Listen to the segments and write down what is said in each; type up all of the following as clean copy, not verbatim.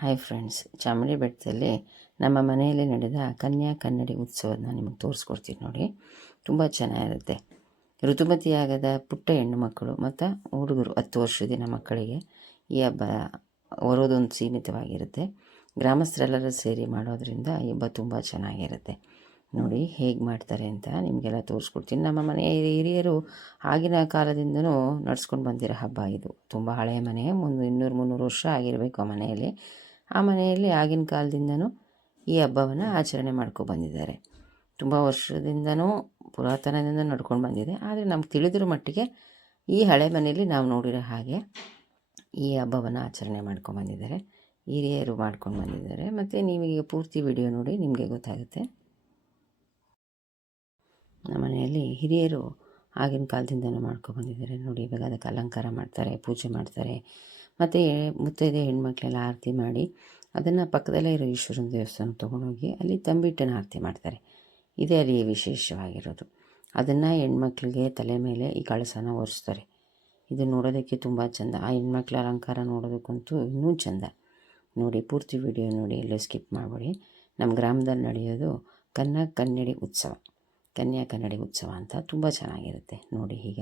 Hi friends, Chamundi ಬೆಟ್ಟದಲ್ಲಿ ನಮ್ಮ ಮನೆಯಲ್ಲಿ ನಡೆದ ಕನ್ಯಾ ಕನ್ನಡಿ ಉತ್ಸವನ ನಿಮಗೆ ತೋರಿಸ್ಕೊಡ್ತೀನಿ ನೋಡಿ. ತುಂಬ ಚೆನ್ನಾಗಿರುತ್ತೆ. ಋತುಮತಿಯಾಗದ ಪುಟ್ಟ ಹೆಣ್ಣು ಮಕ್ಕಳು ಮತ್ತು ಹುಡುಗರು 10 ವರ್ಷದಿನ ಮಕ್ಕಳಿಗೆ ಈ ಹಬ್ಬ ಬರೋದೊಂದು ಸೀಮಿತವಾಗಿರುತ್ತೆ. ಗ್ರಾಮಸ್ಥರೆಲ್ಲರೂ ಸೇರಿ ಮಾಡೋದ್ರಿಂದ ಈ ಹಬ್ಬ ತುಂಬ ಚೆನ್ನಾಗಿರುತ್ತೆ. ನೋಡಿ ಹೇಗೆ ಮಾಡ್ತಾರೆ ಅಂತ ನಿಮಗೆಲ್ಲ ತೋರಿಸ್ಕೊಡ್ತೀನಿ. ನಮ್ಮ ಮನೆಯ ಹಿರಿಯರು ಆಗಿನ ಕಾಲದಿಂದನೂ ನಡ್ಸ್ಕೊಂಡು ಬಂದಿರೋ ಹಬ್ಬ ಇದು. ತುಂಬ ಹಳೆಯ ಮನೆ, 200-300 ವರ್ಷ ಆಗಿರಬೇಕು ಆ ಮನೆಯಲ್ಲಿ. ಆ ಮನೆಯಲ್ಲಿ ಆಗಿನ ಕಾಲದಿಂದನೂ ಈ ಹಬ್ಬವನ್ನು ಆಚರಣೆ ಬಂದಿದ್ದಾರೆ. ತುಂಬ ವರ್ಷದಿಂದನೂ ಪುರಾತನದಿಂದ ನಡ್ಕೊಂಡು ಬಂದಿದೆ. ಆದರೆ ನಮ್ಗೆ ತಿಳಿದಿರೋ ಮಟ್ಟಿಗೆ ಈ ಹಳೆ ಮನೆಯಲ್ಲಿ ನಾವು ನೋಡಿರೋ ಹಾಗೆ ಈ ಹಬ್ಬವನ್ನು ಆಚರಣೆ ಬಂದಿದ್ದಾರೆ, ಹಿರಿಯರು ಮಾಡ್ಕೊಂಡು ಬಂದಿದ್ದಾರೆ. ಮತ್ತು ನೀವೀಗ ಪೂರ್ತಿ ವಿಡಿಯೋ ನೋಡಿ, ನಿಮಗೆ ಗೊತ್ತಾಗುತ್ತೆ. ನಮ್ಮ ಮನೆಯಲ್ಲಿ ಹಿರಿಯರು ಆಗಿನ ಕಾಲದಿಂದನೂ ಬಂದಿದ್ದಾರೆ ನೋಡಿ. ಇವಾಗ ಅದಕ್ಕೆ ಅಲಂಕಾರ ಮಾಡ್ತಾರೆ, ಪೂಜೆ ಮಾಡ್ತಾರೆ. ಮತ್ತು ಮುತ್ತೈದೆ ಹೆಣ್ಮಕ್ಳೆಲ್ಲ ಆರತಿ ಮಾಡಿ ಅದನ್ನು ಪಕ್ಕದಲ್ಲೇ ಇರೋ ಈಶ್ವರನ ದೇವಸ್ಥಾನಕ್ಕೆ ತೊಗೊಂಡೋಗಿ ಅಲ್ಲಿ ತಂಬಿಟ್ಟನ್ನು ಆರತಿ ಮಾಡ್ತಾರೆ. ಇದೇ ಅಲ್ಲಿ ವಿಶೇಷವಾಗಿರೋದು. ಅದನ್ನು ಹೆಣ್ಮಕ್ಳಿಗೆ ತಲೆ ಮೇಲೆ ಈ ಕಳಸನ ಒರೆಸ್ತಾರೆ. ಇದು ನೋಡೋದಕ್ಕೆ ತುಂಬ ಚೆಂದ. ಆ ಹೆಣ್ಮಕ್ಳ ಅಲಂಕಾರ ನೋಡೋದಕ್ಕಂತೂ ಇನ್ನೂ ಚೆಂದ. ನೋಡಿ, ಪೂರ್ತಿ ವಿಡಿಯೋ ನೋಡಿ, ಎಲ್ಲೂ ಸ್ಕಿಪ್ ಮಾಡಬೇಡಿ. ನಮ್ಮ ಗ್ರಾಮದಲ್ಲಿ ನಡೆಯೋದು ಕನ್ಯಾ ಕನ್ನಡಿ ಉತ್ಸವ ಅಂತ ತುಂಬ ಚೆನ್ನಾಗಿರುತ್ತೆ ನೋಡಿ. ಈಗ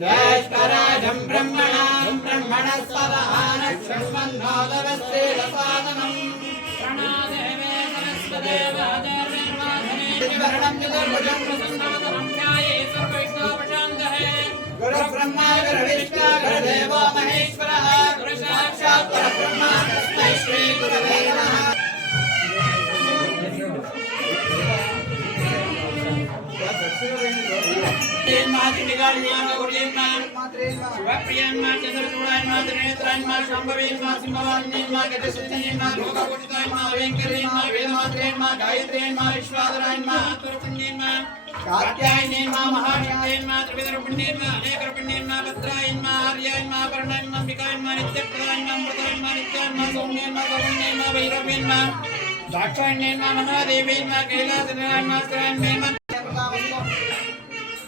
ज्येष्ठराजं ब्रह्मणस्पद आनक्षण्वन्नोदवस्ते रसादनं प्रणादेवे सरस्वदेवादर्वेर्वाधने चतुर्भुजं प्रसन्नादनं ध्याये सर्वविघ्नोपशान्तये गुरुब्रह्मा गुरुविष्णु गुरुदेवो महेश्वरः गुरुसाक्षात् परब्रह्म तस्मै श्रीगुरवे नमः.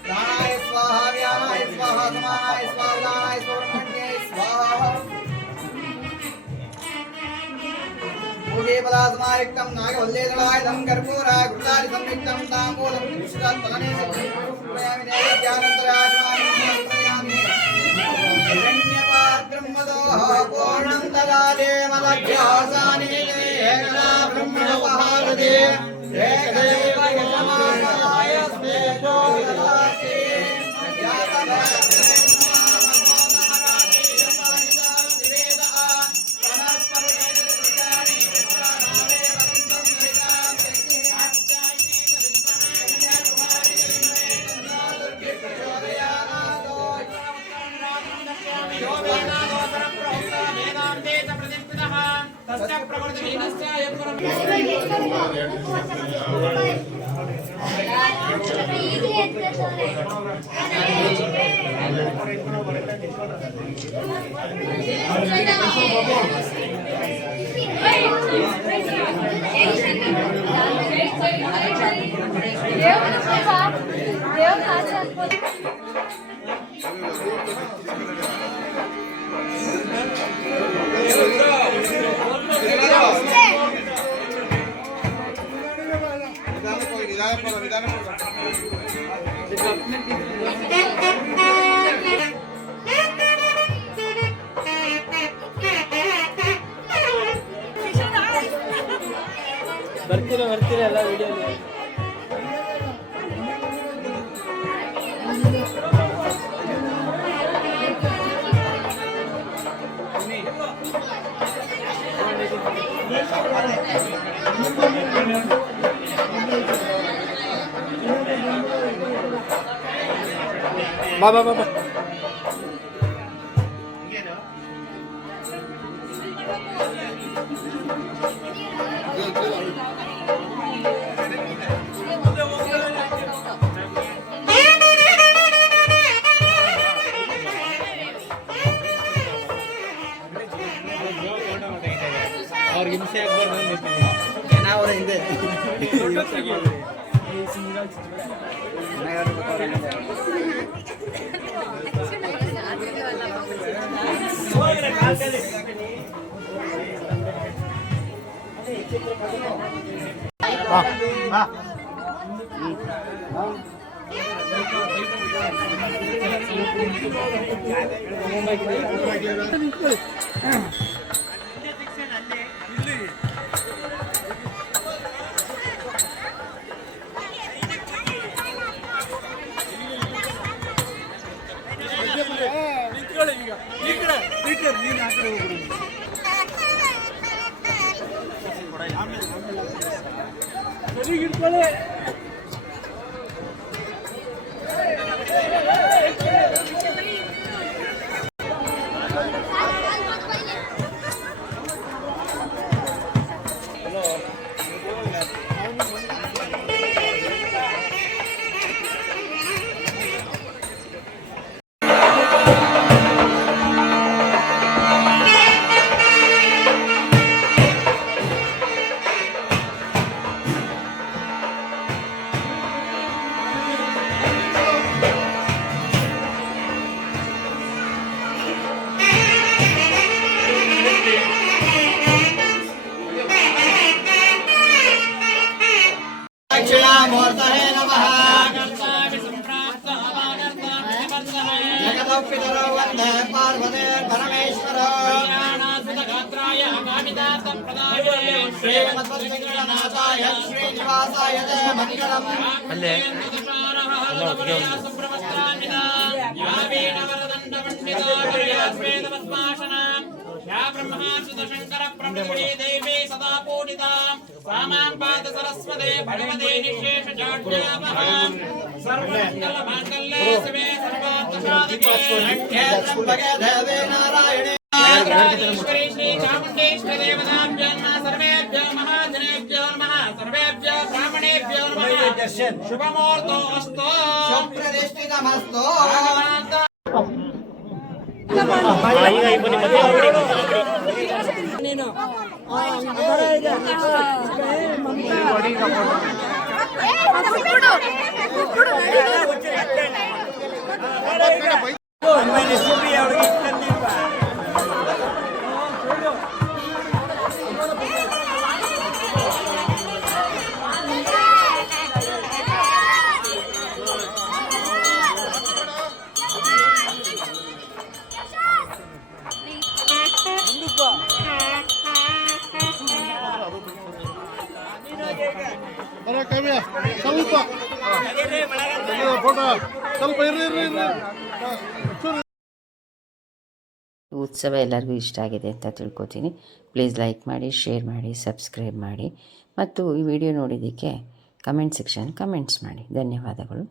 प्राणाय स्वाहा व्यानाय स्वाहा समानाय स्वाहा उदानाय सुब्रह्मण्ये स्वाहा भोगे पदासमायुक्तं नागवल्लेदलायुधं कर्पूराय घृतानि संयुक्तं ताम्बूलं विश्रात्तने प्रयामि नैवेद्यानन्तराजमानं प्रयामि हिरण्यपात्रं मदोः पूर्णं ददाते मदभ्यासानि एकदा ब्रह्मणोपहारते एकदैव यजमानाय स्वेदो ददाति ಬರ್ತೀರ ಎಲ್ಲ ವಿಡಿಯೋ ಬಾ ಅವ್ರಿಗೆ ಹಿಂಸೆ ಆಗ್ಬಾರ್ದು. ಹಿಂದೆ दक्षिणामूर्तये नमः जगदपितरौ वन्दे पार्वते परमेश्वरौ श्रीमद्वज्रनाथाय श्रीनिवासाय च मङ्गलम् शंकर प्रभुड़ी देवी सदा पूजिता सामां पाद सरस्वते भगवते निशेष जाड्यापहां सर्वमंगल मांगल्ये शिवे सर्वार्थ साधके त्र्यंबके देवे नारायणे श्री श्री चामुंडेश्वरी देवताभ्यो नमः सर्वेभ्यो महाजनेभ्यो नमः सर्वेभ्यो ब्राह्मणेभ्यो नमः शुभमुहूर्तो अस्तु शुभप्रतिष्ठितमस्तु ಸ್ವಲ್ಪ ಫೋಟೋ ಸ್ವಲ್ಪ ಇರ್ರಿ ಉತ್ಸವ ಎಲ್ಲರಿಗೂ ಇಷ್ಟ ಆಗಿದೆ ಅಂತ ತಿಳ್ಕೊತೀನಿ. ಪ್ಲೀಸ್ ಲೈಕ್ ಮಾಡಿ, ಶೇರ್ ಮಾಡಿ, ಸಬ್ಸ್ಕ್ರೈಬ್ ಮಾಡಿ ಮತ್ತು ಈ ವಿಡಿಯೋ ನೋಡಿದ್ದಕ್ಕೆ ಕಮೆಂಟ್ ಸೆಕ್ಷನ್ ಕಮೆಂಟ್ಸ್ ಮಾಡಿ. ಧನ್ಯವಾದಗಳು.